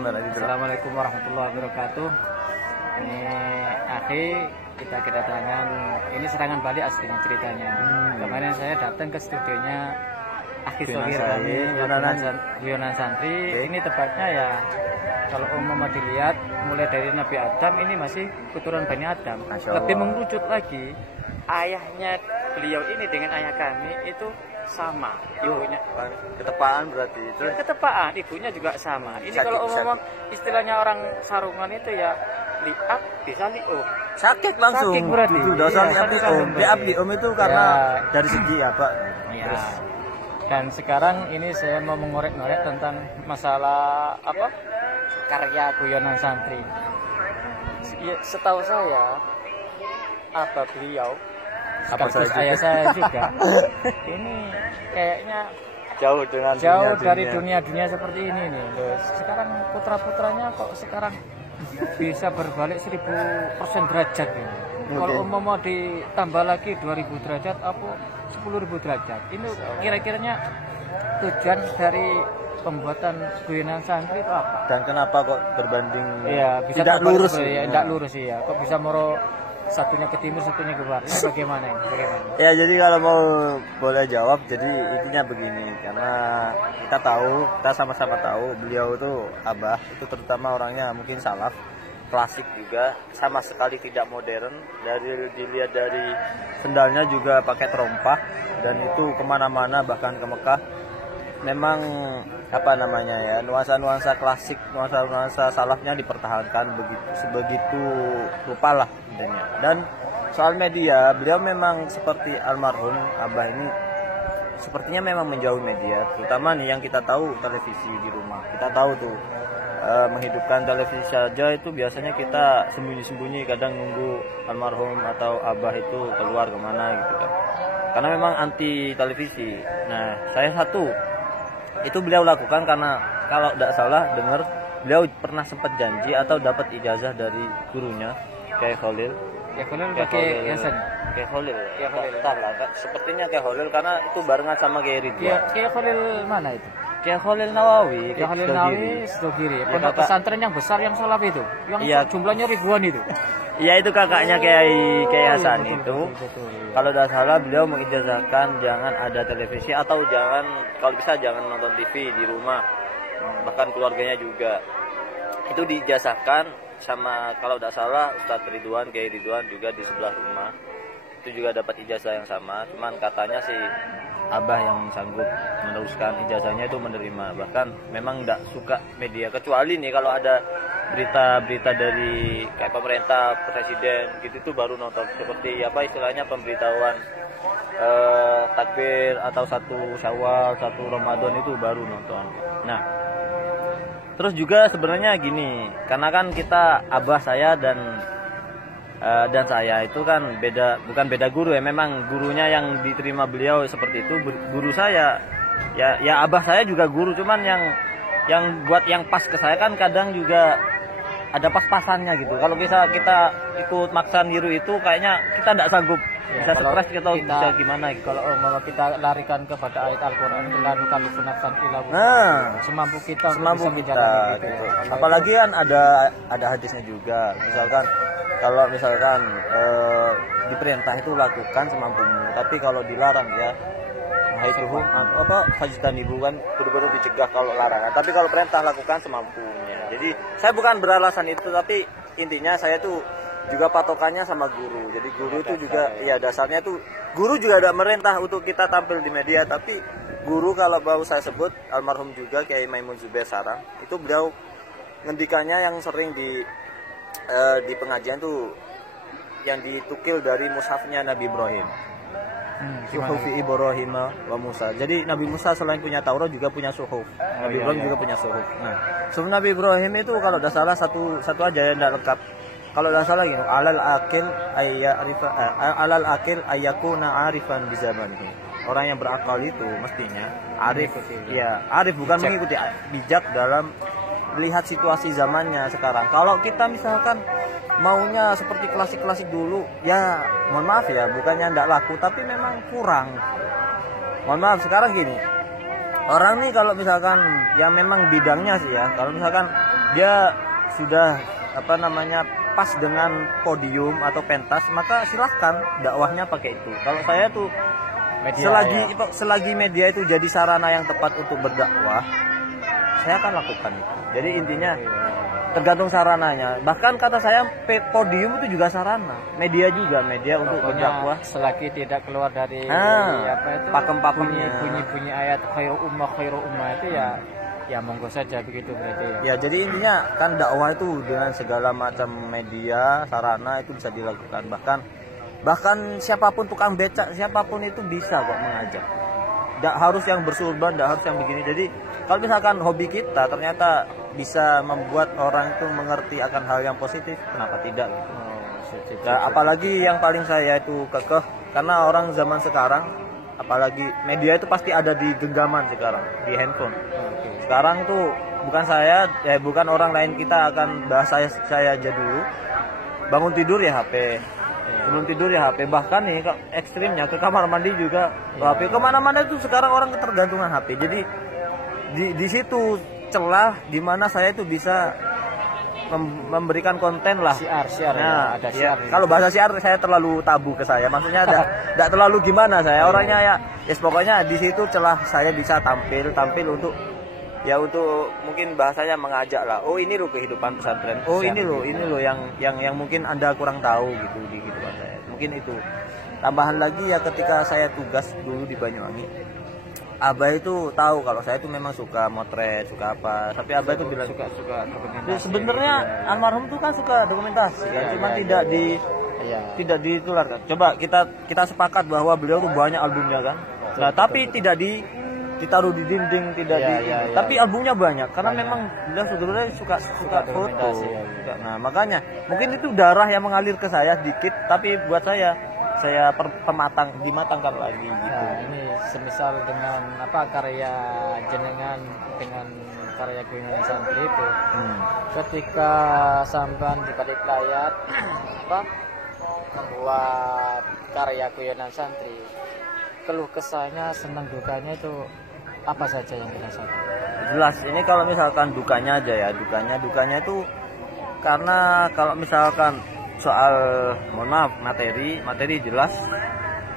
Assalamualaikum warahmatullahi wabarakatuh. Ini akhi, kita kedatangan, ini serangan balik aslinya ceritanya. Kemarin saya datang ke studionya Akhi Shogir kami, Guyonan Santri. Ini tepatnya ya, kalau mau dilihat mulai dari Nabi Adam, ini masih keturunan Bani Adam. Lebih mengerucut lagi, ayahnya beliau ini dengan ayah kami itu sama, ibunya ketepaan berarti itu. Ketepaan, ibunya juga sama. Ini kalau ngomong istilahnya orang sarungan itu ya liat bisa lium. Sakit langsung. Sakit berarti. Itu dosa liat lium itu karena dari segi apa? Ya. Dan sekarang ini saya mau mengorek-ngorek tentang masalah apa? Karya Guyonan Santri. Setahu saya apa beliau sekaligus ayah saya juga ini kayaknya jauh dari dunia seperti ini nih. Sekarang putra-putranya kok sekarang bisa berbalik 1000% derajat ini. Kalau mau ditambah lagi 2000 derajat apa 10.000 derajat. Ini kira-kiranya tujuan dari pembuatan Guyonan Santri itu apa? Dan kenapa kok berbanding bisa tidak lurus ya? Tidak lurus ya. Kok bisa moro satunya ke timur, satunya ke barat. Ini bagaimana? Ya, jadi kalau mau boleh jawab, jadi intinya begini, karena kita sama-sama tahu beliau itu abah, itu terutama orangnya mungkin salaf, klasik juga, sama sekali tidak modern. Dilihat dari sendalnya juga pakai terompah, dan itu kemana-mana bahkan ke Mekah. Memang apa namanya ya, nuansa-nuansa klasik, nuansa-nuansa salafnya dipertahankan begitu rupa lah intinya. Dan soal media, beliau memang seperti almarhum abah ini sepertinya memang menjauhi media, terutama nih yang kita tahu televisi di rumah. Kita tahu tuh menghidupkan televisi saja itu biasanya kita sembunyi-sembunyi, kadang nunggu almarhum atau abah itu keluar kemana gitu kan, karena memang anti televisi. Nah, saya itu beliau lakukan karena kalau tidak salah dengar beliau pernah sempat janji atau dapat ijazah dari gurunya Kiai Khalil. Kiai Khalil. Sepertinya Kiai Khalil karena itu barengan sama Kiai Ridwan. Kiai Khalil mana itu? Kiai Khalil Nawawi. Kiai Khalil Nawawi Sidogiri. Pondok pesantren yang besar yang salaf itu, yang jumlahnya ribuan itu. Iya, itu kakaknya Kiai Hasan itu. Betul. Kalau tidak salah beliau mengijazahkan jangan ada televisi atau kalau bisa jangan nonton TV di rumah, bahkan keluarganya juga. Itu diijazahkan sama kalau tidak salah Ustadz Ridwan, Kiai Ridwan juga di sebelah rumah. Itu juga dapat ijazah yang sama. Cuman katanya sih abah yang sanggup meneruskan ijazahnya itu menerima. Bahkan memang tidak suka media, kecuali nih kalau ada berita-berita dari kayak pemerintah, presiden gitu tuh baru nonton, seperti apa istilahnya pemberitahuan takbir atau 1 Syawal, 1 Ramadan itu baru nonton. Nah, terus juga sebenarnya gini, karena kan kita abah saya dan saya itu kan bukan beda guru ya, memang gurunya yang diterima beliau seperti itu. Guru saya ya abah saya juga guru, cuman yang buat yang pas ke saya kan kadang juga ada pas-pasannya gitu. Kalau kita ikut maksa niru itu kayaknya kita tidak sanggup. Bisa stres kita bisa gimana gitu. Kalau kita larikan kepada ayat Al-Qur'an, la nukallifu nafsan illa semampu kita gitu. Apalagi kan ada hadisnya juga. Misalkan diperintah itu lakukan semampumu, tapi kalau dilarang ya haituhum fajtanibu, kan betul-betul dicegah kalau larangan. Tapi kalau perintah lakukan semampunya. Jadi saya bukan beralasan itu, tapi intinya saya tuh juga patokannya sama guru. Jadi guru itu juga dasarnya tuh guru juga ada merintah untuk kita tampil di media, tapi guru kalau mau saya sebut almarhum juga Kiai Maimun Zubair Sarang, itu beliau ngendikannya yang sering di pengajian tuh yang ditukil dari mushafnya Nabi Ibrahim. Suhufi Ibrahim wa Musa. Jadi Nabi Musa selain punya Taurat juga punya suhuf. Nabi Ibrahim juga punya suhuf. Nah, suhuf Nabi Ibrahim itu kalau tidak salah satu aja yang tidak lengkap. Kalau tidak salah gini, alal akil ayakuna arifan di zamanihi. Orang yang berakal itu mestinya arif. Ya, arif bukan mengikuti, bijak dalam melihat situasi zamannya sekarang. Kalau kita misalkan maunya seperti klasik-klasik dulu, ya mohon maaf ya, bukannya tidak laku, tapi memang kurang. Mohon maaf, sekarang gini, orang nih kalau misalkan ya memang bidangnya sih ya, kalau misalkan dia sudah pas dengan podium atau pentas, maka silahkan dakwahnya pakai itu. Kalau saya tuh media, selagi media itu jadi sarana yang tepat untuk berdakwah, saya akan lakukan itu. Jadi intinya tergantung sarananya. Bahkan kata saya podium itu juga sarana, media untuk berdakwah. Selagi tidak keluar dari pakem-pakemnya, bunyi ayat khairu ummah itu ya monggo saja begitu berarti ya. Ya jadi intinya kan dakwah itu dengan segala macam media sarana itu bisa dilakukan. Bahkan siapapun tukang becak, siapapun itu bisa kok mengajak. Tidak harus yang bersurban, tidak harus yang begini. Jadi kalau misalkan hobi kita ternyata bisa membuat orang itu mengerti akan hal yang positif, kenapa tidak? Nah, apalagi yang paling saya itu kekeh, karena orang zaman sekarang, apalagi media itu pasti ada di genggaman sekarang, di handphone. Sekarang tuh bukan orang lain, kita akan bahas saya aja dulu. Bangun tidur ya HP, sebelum tidur ya HP, bahkan nih ekstrimnya ke kamar mandi juga HP, kemana-mana itu sekarang orang ketergantungan HP. Jadi di situ celah di mana saya itu bisa memberikan konten lah. Siar nah, ada siar. Kalau bahasa siar saya terlalu tabu ke saya. Maksudnya tidak terlalu gimana saya. Orangnya pokoknya di situ celah saya bisa tampil untuk mungkin bahasanya mengajak lah. Oh ini loh kehidupan pesantren. Oh ini loh yang mungkin Anda kurang tahu gitu di kehidupan saya. Mungkin itu. Tambahan lagi ya ketika saya tugas dulu di Banyuwangi. Abah itu tahu kalau saya itu memang suka motret, suka apa. Tapi Abah itu bilang suka dokumentasi. Sebenarnya almarhum tuh kan suka dokumentasi, cuma tidak ditularkan. Coba kita sepakat bahwa beliau tuh banyak albumnya kan. Nah, tapi tidak ditaruh di dinding, tapi albumnya banyak karena memang beliau sebenarnya suka foto. Nah, makanya mungkin itu darah yang mengalir ke saya sedikit, tapi buat saya dimatangkan lagi gitu. Nah, ini semisal dengan karya jenengan dengan karya Guyonan Santri itu, ketika sampean di balik layar membuat karya Guyonan Santri, keluh kesahnya, senang dukanya itu apa saja yang dirasakan? Jelas, ini kalau misalkan dukanya aja ya, dukanya itu karena kalau misalkan soal mohon maaf materi jelas,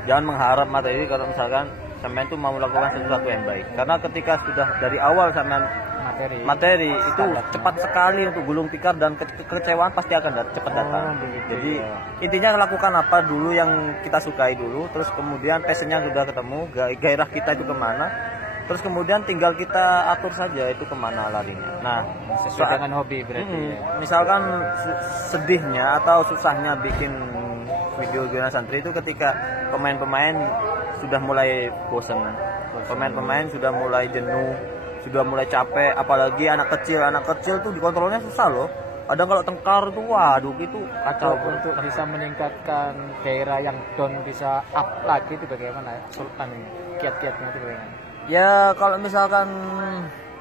jangan mengharap materi kalau misalkan sampean itu mau melakukan sesuatu yang baik, karena ketika sudah dari awal sampean materi itu cepat sekali untuk gulung tikar dan kekecewaan pasti akan cepat datang. Jadi intinya lakukan apa dulu yang kita sukai dulu, terus kemudian passionnya sudah ketemu, gairah kita itu kemana, terus kemudian tinggal kita atur saja itu kemana larinya. Nah, sesuai dengan hobi berarti. Misalkan sedihnya atau susahnya bikin video Guyonan Santri itu ketika pemain-pemain sudah mulai bosan, pemain-pemain sudah mulai jenuh, sudah mulai capek, apalagi anak kecil tuh dikontrolnya susah loh. Kadang kalau tengkar tuh waduh itu kacau. Untuk bisa meningkatkan daerah yang down bisa up lagi itu bagaimana Sultan ini? Kiat-kiatnya itu bagaimana? Ya kalau misalkan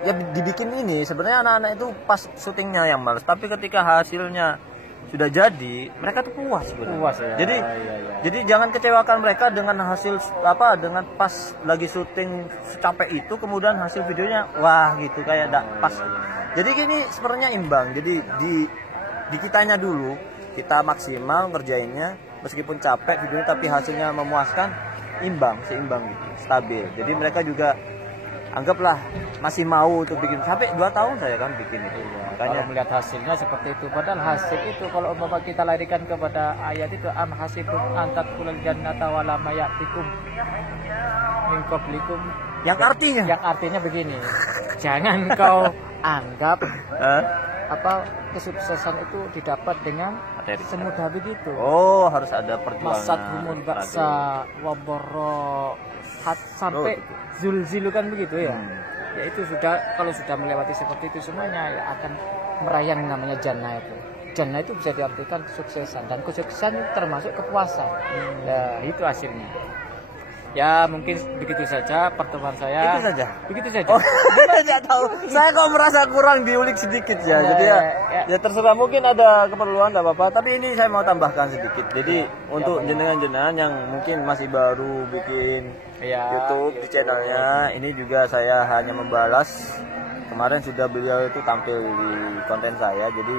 ya dibikin ini sebenarnya anak-anak itu pas syutingnya yang males, tapi ketika hasilnya sudah jadi mereka tuh puas ya. Jadi jangan kecewakan mereka dengan hasil dengan pas lagi syuting secapek itu kemudian hasil videonya wah gitu kayak enggak pas. Jadi gini sebenarnya imbang. Jadi di kitanya dulu kita maksimal ngerjainnya meskipun capek videonya tapi hasilnya memuaskan, seimbang gitu, stabil. Jadi mereka juga anggaplah masih mau untuk bikin, sampai 2 tahun saya kan bikin itu. Makanya kalau melihat hasilnya seperti itu, padahal hasil itu kalau umpama kita larikan kepada ayat itu am hasibum antat kulal jannata wala mayatikum min qablikum, yang artinya begini. Jangan kau anggap kesuksesan itu didapat dengan materi semudah begitu. Oh, harus ada perjuangan. Masadhumul baksa waborro sampai zulzilu kan begitu ya. Ya itu kalau sudah melewati seperti itu semuanya ya akan meraih yang namanya jannah itu. Jannah itu bisa diartikan kesuksesan, dan kesuksesan itu termasuk kepuasan. Nah, itu hasilnya. Ya mungkin begitu saja pertemuan saya. Itu saja. Begitu saja. Oh, tidak tahu. Saya kok merasa kurang diulik sedikit ya. Jadi ya terserah, mungkin ada keperluan tidak apa-apa. Tapi ini saya mau tambahkan sedikit. Jadi untuk jenengan-jenengan yang mungkin masih baru bikin YouTube di channelnya, ini juga saya hanya membalas. Kemarin sudah beliau itu tampil di konten saya. Jadi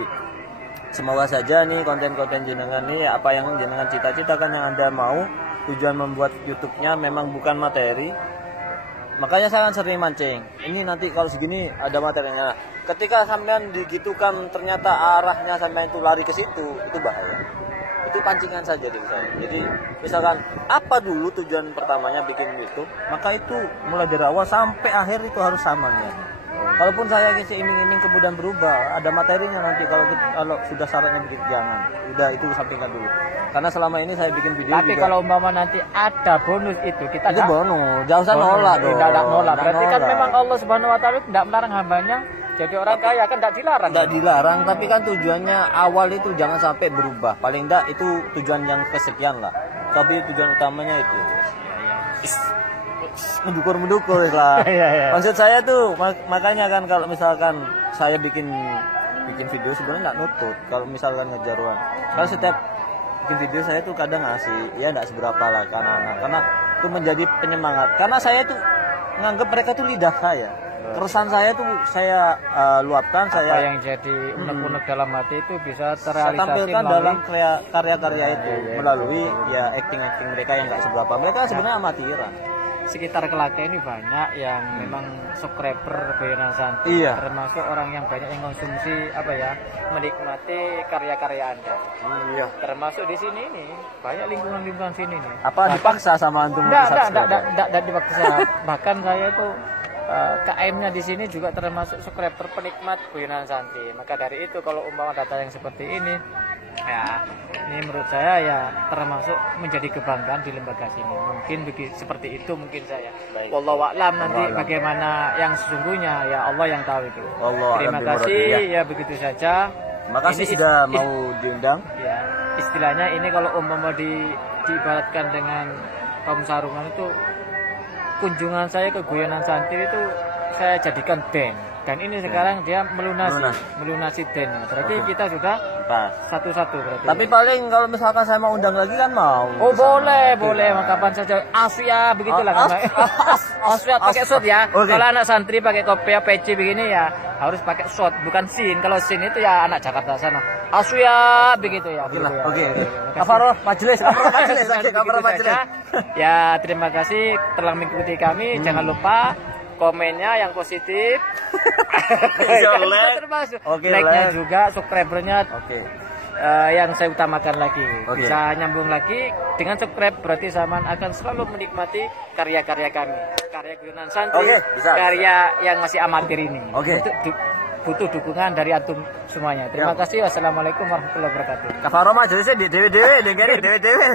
semoga saja nih konten-konten jenengan nih apa yang jenengan cita-citakan yang Anda mau. Tujuan membuat YouTube-nya memang bukan materi. Makanya saya kan sering mancing. Ini nanti kalau segini ada materinya. Ketika sampean digitukan ternyata arahnya sampean itu lari ke situ, itu bahaya. Itu pancingan saja dari saya. Jadi misalkan apa dulu tujuan pertamanya bikin YouTube, maka itu mulai dari awal sampai akhir itu harus sama ya. Kalaupun saya iming-iming kemudian berubah, ada materinya nanti kalau sudah syaratnya bikin, jangan. Udah itu sampingkan dulu. Karena selama ini saya bikin video tapi juga, kalau umpama nanti ada bonus itu kita itu bonus, jangan usah nolak dong. Tidak nolak. Berarti kan memang Allah Subhanahu Wa Taala tidak melarang hambanya jadi orang kaya, kan tidak dilarang. Tidak dilarang, tapi kan tujuannya awal itu jangan sampai berubah. Paling tidak itu tujuan yang kesekian lah. Tapi tujuan utamanya itu. Mendukur lah. Maksud saya tuh makanya kan kalau misalkan saya bikin video sebenarnya nggak nutut. Kalau misalkan ngejaruan, kalau setiap bikin video saya tuh kadang ngasih ya nggak seberapa lah ke anak-anak, karena itu menjadi penyemangat. Karena saya tuh nganggap mereka tuh lidah saya, keresahan saya tuh saya luapkan. Apa saya yang jadi unek-unek dalam hati itu bisa terrealisasi tampilkan dalam karya-karya itu melalui ya acting mereka yang nggak seberapa. Mereka sebenarnya amatiran. Sekitar Kelaka ini banyak yang memang subscriber Boyonan Santi, termasuk orang yang banyak yang konsumsi menikmati karya-karya Anda. Iya. Termasuk di sini nih banyak lingkungan sini nih. Apa dipaksa sama antum? Tidak dipaksa. Bahkan saya itu KM-nya di sini juga termasuk subscriber penikmat Boyonan Santi. Maka dari itu kalau umpama data yang seperti ini, ya ini menurut saya ya termasuk menjadi kebanggaan di lembaga sini. Mungkin seperti itu mungkin saya. Wallahu a'lam, nanti bagaimana yang sesungguhnya ya Allah yang tahu itu. Terima kasih ya begitu saja. Makasih sudah mau diundang. Ya, istilahnya ini kalau umpama diibaratkan dengan kaum sarungan itu, kunjungan saya ke Boyonan Santi itu saya jadikan band. Dan ini sekarang dia melunasi band. Berarti kita sudah satu-satu berarti. Tapi paling kalau misalkan saya mau undang lagi kan mau. Oh boleh. Kapan saja. Asia begitulah kan. Asia pakai shot ya. Kalau anak santri pakai kopiah PC begini ya harus pakai shot, bukan sin. Kalau sin itu ya anak Jakarta sana. Asia begitu ya. Oke. Kafaroh majelis. Ya terima kasih telah mengikuti kami. Jangan lupa komennya yang positif. Termasuk like-nya juga, subscribernya. Yang saya utamakan lagi. Bisa nyambung lagi dengan subscribe, berarti Saman akan selalu menikmati karya-karya kami. Karya Boyonan Santi, karya yang masih amatir ini. Butuh dukungan dari antum semuanya. Terima kasih. Wassalamualaikum warahmatullahi wabarakatuh. Kafaroh majelisnya di dewe-dewe, dengerin dewe-dewe.